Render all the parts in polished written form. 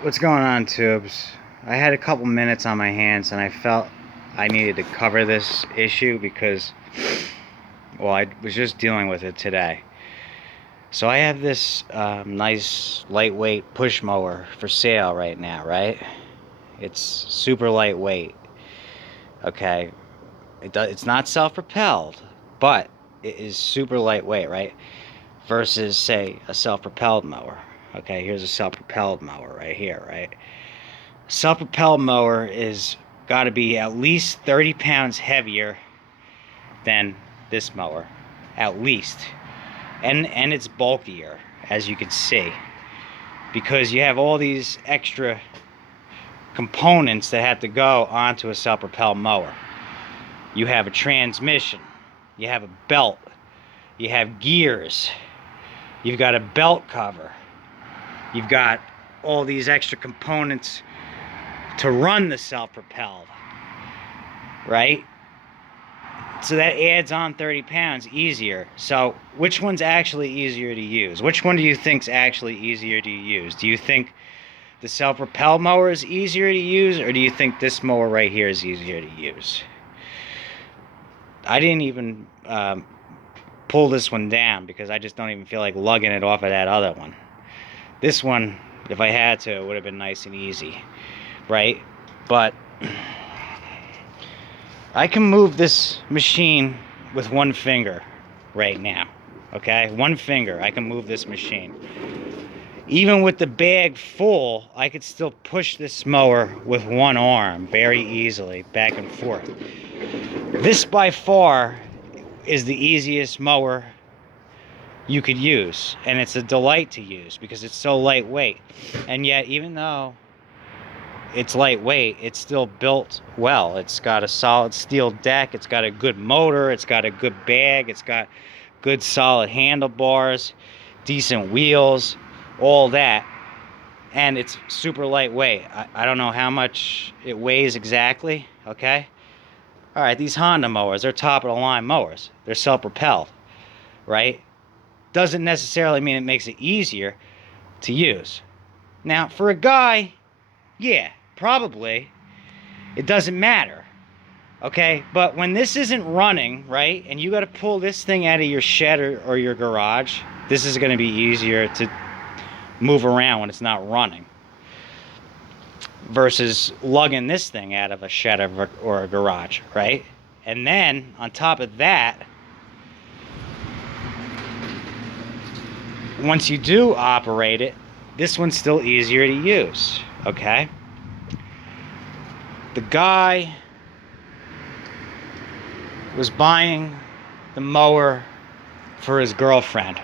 What's going on, Tubes? I had a couple minutes on my hands and I felt I needed to cover this issue because, well, I was just dealing with it today. So I have this nice lightweight push mower for sale right now, right? It's super lightweight. Okay, it's not self-propelled, but it is super lightweight, right? Versus, say, a self-propelled mower. Okay, here's a self-propelled mower right here, right? Self-propelled mower is got to be at least 30 pounds heavier than this mower, at least, and it's bulkier, as you can see, because you have all these extra components that have to go onto a self-propelled mower. You have a transmission, you have a belt, you have gears, you've got a belt cover, you've got all these extra components to run the self-propelled, right? So that adds on 30 pounds easier. So which one's actually easier to use? Which one do you think's actually easier to use? Do you think the self-propelled mower is easier to use, or do you think this mower right here is easier to use? I didn't even pull this one down because I just don't even feel like lugging it off of that other one. This one, if I had to, it would have been nice and easy, right? But I can move this machine with one finger right now, okay? One finger, I can move this machine. Even with the bag full, I could still push this mower with one arm very easily, back and forth. This by far is the easiest mower you could use, and it's a delight to use because it's so lightweight. And yet, even though it's lightweight, it's still built well. It's got a solid steel deck, it's got a good motor, it's got a good bag, it's got good solid handlebars, decent wheels, all that. And it's super lightweight. I don't know how much it weighs exactly, okay? Alright, these Honda mowers, they're top of the line mowers. They're self-propelled, right? Doesn't necessarily mean it makes it easier to use. Now, for a guy, yeah, probably. It doesn't matter. Okay? But when this isn't running, right, and you got to pull this thing out of your shed or your garage, this is going to be easier to move around when it's not running. Versus lugging this thing out of a shed or a garage, right? And then, on top of that, once you do operate it, this one's still easier to use, okay? The guy was buying the mower for his girlfriend.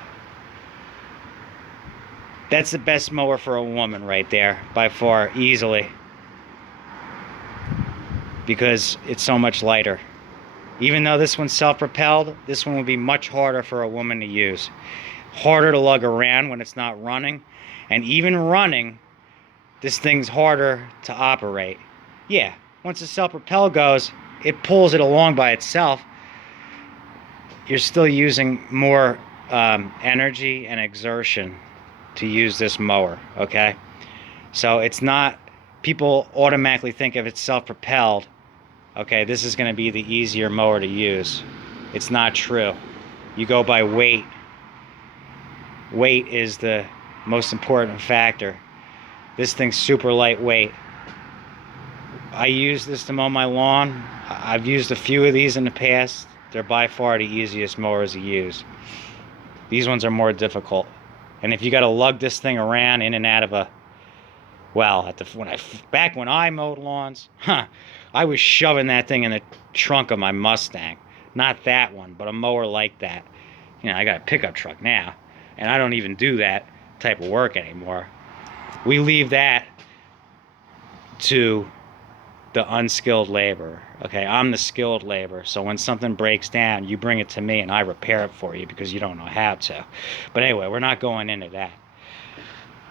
That's the best mower for a woman right there, by far, easily. Because it's so much lighter. Even though this one's self-propelled, this one would be much harder for a woman to use. Harder to lug around when it's not running. And even running, this thing's harder to operate. Yeah, once the self-propel goes, it pulls it along by itself. You're still using more energy and exertion to use this mower, okay? So it's not, people automatically think if it's self-propelled, okay, this is going to be the easier mower to use. It's not true. You go by weight. Weight is the most important factor. This thing's super lightweight. I use this to mow my lawn. I've used a few of these in the past. They're by far the easiest mowers to use. These ones are more difficult. And if you got to lug this thing around in and out of a, well, back when I mowed lawns, I was shoving that thing in the trunk of my Mustang. Not that one, but a mower like that. You know, I got a pickup truck now, and I don't even do that type of work anymore. We leave that to the unskilled labor. Okay, I'm the skilled labor. So when something breaks down, you bring it to me and I repair it for you because you don't know how to. But anyway, we're not going into that.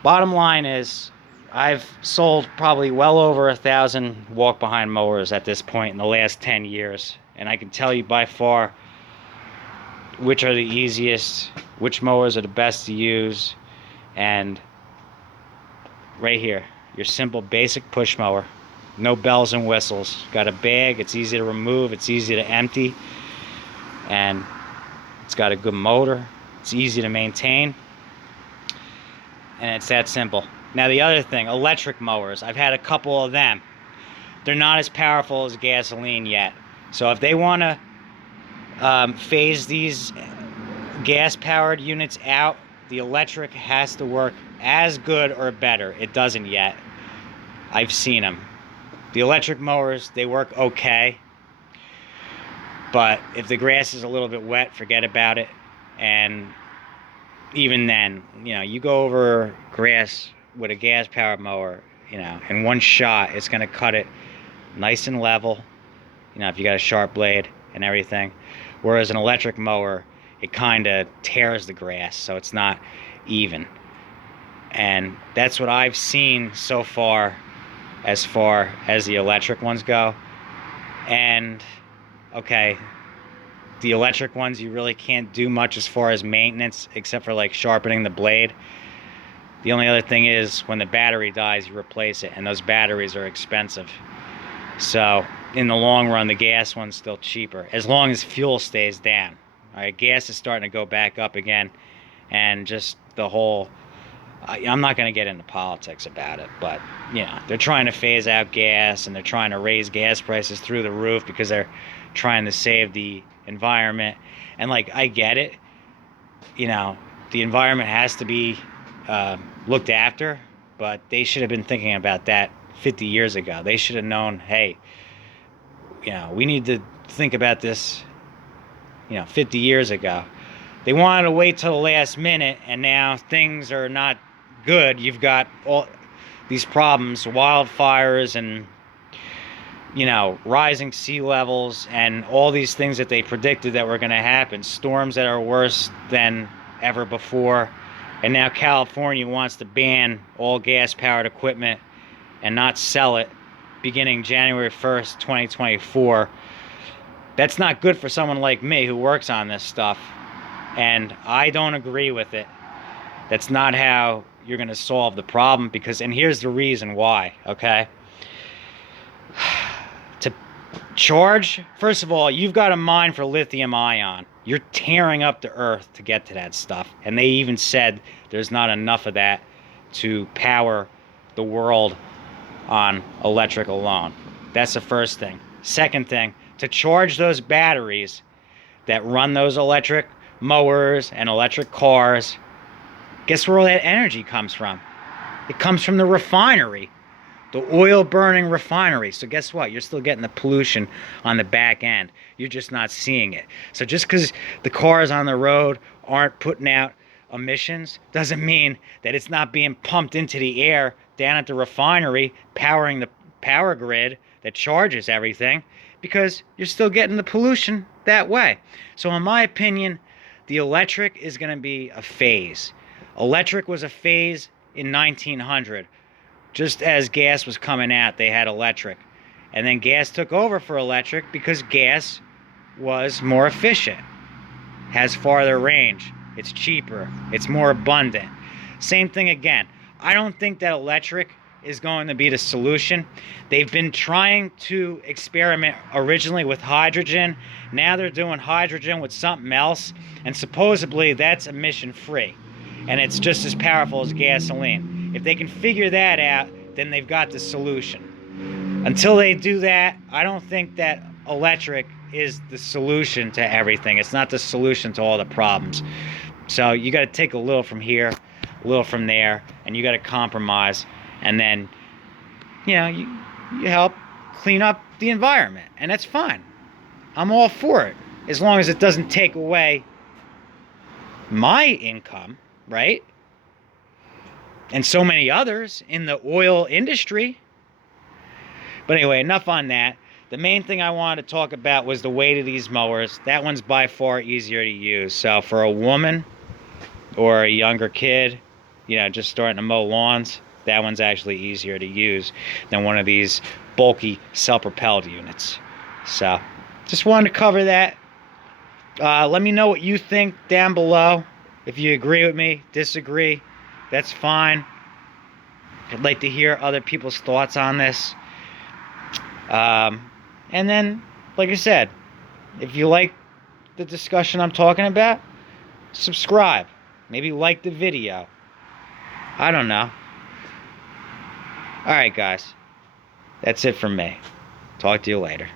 Bottom line is, I've sold probably well over 1,000 walk-behind mowers at this point in the last 10 years. And I can tell you by far which are the easiest, which mowers are the best to use. And right here, your simple basic push mower. No bells and whistles. Got a bag, it's easy to remove, it's easy to empty, and it's got a good motor. It's easy to maintain, and it's that simple. Now the other thing, electric mowers. I've had a couple of them. They're not as powerful as gasoline yet. So if they want to phase these gas-powered units out, the electric has to work as good or better. It doesn't yet. I've seen them. The electric mowers, they work okay. But if the grass is a little bit wet, forget about it. And even then, you know, you go over grass with a gas-powered mower, you know, in one shot, it's going to cut it nice and level, you know, if you got a sharp blade and everything. Whereas an electric mower, it kind of tears the grass, so it's not even. And that's what I've seen so far as the electric ones go. And okay, the electric ones, you really can't do much as far as maintenance except for like sharpening the blade. The only other thing is when the battery dies, you replace it, and those batteries are expensive. So in the long run, the gas one's still cheaper, as long as fuel stays down. All right, gas is starting to go back up again, and just the whole, I'm not going to get into politics about it, but, you know, they're trying to phase out gas, and they're trying to raise gas prices through the roof because they're trying to save the environment. And, like, I get it. You know, the environment has to be looked after, but they should have been thinking about that 50 years ago. They should have known, hey, you know, we need to think about this, you know, 50 years ago. They wanted to wait till the last minute, and now things are not good. You've got all these problems, wildfires, and, you know, rising sea levels, and all these things that they predicted that were going to happen. Storms that are worse than ever before. And now California wants to ban all gas-powered equipment and not sell it beginning January 1st, 2024. That's not good for someone like me who works on this stuff. And I don't agree with it. That's not how you're going to solve the problem, because, and here's the reason why, okay? To charge, first of all, you've got a mine for lithium ion. You're tearing up the earth to get to that stuff. And they even said there's not enough of that to power the world on electric alone. That's the first thing. Second thing, to charge those batteries that run those electric mowers and electric cars, guess where all that energy comes from? It comes from the refinery, the oil burning refinery. So guess what? You're still getting the pollution on the back end. You're just not seeing it. So just because the cars on the road aren't putting out emissions doesn't mean that it's not being pumped into the air down at the refinery, powering the power grid that charges everything, because you're still getting the pollution that way. So in my opinion, the electric is going to be a phase. Electric was a phase in 1900. Just as gas was coming out, they had electric. And then gas took over for electric because gas was more efficient, has farther range, it's cheaper, it's more abundant. Same thing again. I don't think that electric is going to be the solution. They've been trying to experiment originally with hydrogen. Now they're doing hydrogen with something else, and supposedly that's emission free, and it's just as powerful as gasoline. If they can figure that out, then they've got the solution. Until they do that, I don't think that electric is the solution to everything. It's not the solution to all the problems. So you got to take a little from here, a little from there, and you got to compromise, and then, you know, you help clean up the environment, and that's fine. I'm all for it, as long as it doesn't take away my income, right? And so many others in the oil industry. But anyway, enough on that. The main thing I wanted to talk about was the weight of these mowers. That one's by far easier to use. So for a woman or a younger kid, you know, just starting to mow lawns, that one's actually easier to use than one of these bulky self-propelled units. So just wanted to cover that. Let me know what you think down below. If you agree with me, disagree, that's fine. I'd like to hear other people's thoughts on this. And then, like I said, if you like the discussion I'm talking about, subscribe. Maybe like the video. I don't know. Alright, guys. That's it from me. Talk to you later.